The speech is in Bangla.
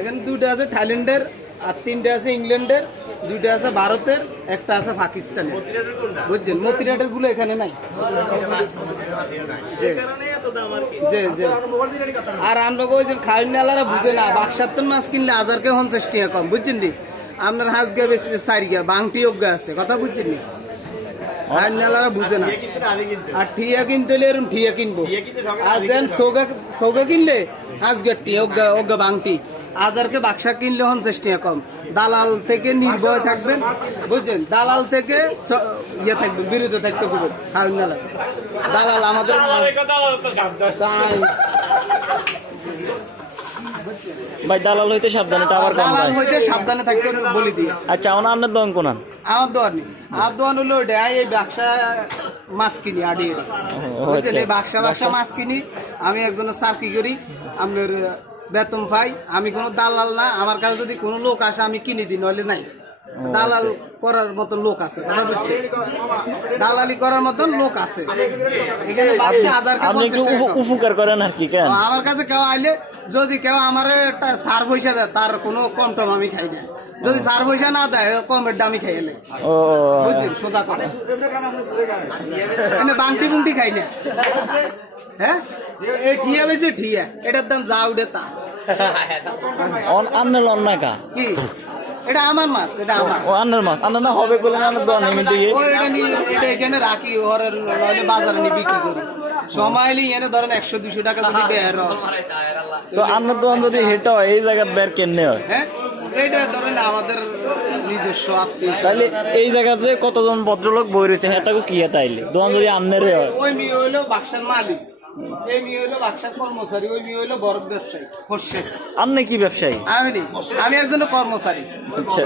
এখানে দুটো আছে থাইল্যান্ডের, আর তিনটে আছে ইংল্যান্ডের, দুইটা আছে ভারতের, একটা আছে পাকিস্তানের। বুঝছেন? মতিরাটেরগুলো এখানে নাই। আর আমরা ওই যে খাইন নালারা বুঝে না বাক্সাত্তর মাছ কিনলে হাজারকে পঞ্চাশ টাকা কম, বুঝছেন আপনার হাঁস গা বেশি চার গা বাংটি অজ্ঞা আছে, কথা বুঝছেন খাইন নালারা বুঝে না। আর ঠিয়া কিনতে হলে এরকম ঠিয়া কিনবো। আর দেন সৌগা সৌগা কিনলে হাঁস গাটি অজ্ঞা বাংটি। আজারকে বাক্সা কিনলে পঞ্চাশ টাকা কম। দালাল থেকে নির্ভয় থাকবেন বুঝছেন? দালাল থেকে ইয়ে থাকবে বিরত থাকতে হবে নালা দালাল আমাদের ভাই দালাল হইতে সাবধানে আবার কম দালাল হইতে সাবধানে থাকতে বলি দিয়ে। আচ্ছা আমার আপনার দোকান কোনান? আমার দোয়ার নেই। আমার দোয়ান হলো ওটা এই ব্যবসা মাছ কিনি আডি বুঝছেন আচ্ছা। ব্যবসা ব্যবসা মাছ কিনি আমি একজনের সার্কি করি আপনার বেতন পাই। আমি কোনো দালাল না আমার কাছে যদি কোনো লোক আসে আমি কিনে দিই নইলে নাই। দালাল করার মতন লোক আছে কথা বুঝছে দালালি করার মতন লোক আছে। এখানে হাজার উপকার করেন আর কি কেন? আমার কাছে কেউ আইলে যদি কেউ আমার একটা সার পয়সা দেয় তার কোনো কম টম আমি খাই না। যদি সার পয়সা না দেয় কমের দামি খাই এলে ও। বুঝছেন? সোজা কথা। এনে বাংটি বুংটি খাই না। হ্যাঁ? এই ঠিয়া বেশি ঠিয়া। এটার দাম যা উঠে তা। অন আন্নের লন না কা? কি? এটা আমার মাছ এটা আমার। ও আন্নের মাছ। আন্নার না হবে বলে এটা নিয়ে এটা এখানে রাখি নইলে বাজারে নিয়ে বিক্রি করি সময় এলে এনে ধরেন টাকা যদি বের তো আন্নার দোকান যদি হেঁটে হয় এই বের কেমনে হয়? হ্যাঁ? এটা ধরেন আমাদের নিজস্ব আত্মীয় তাহলে এই জায়গাতে কতজন ভদ্রলোক বই রয়েছে সেটাকে কি তাইলে? দোকান যদি আন্নারে হয়। ওই মেয়ে বাক্সার মালিক। এই মেয়ে হলো বাক্সার কর্মচারী ওই মেয়ে হলো বড় ব্যবসায়ী আপনি কি ব্যবসায়ী? আমি আমি একজন কর্মচারী। আচ্ছা।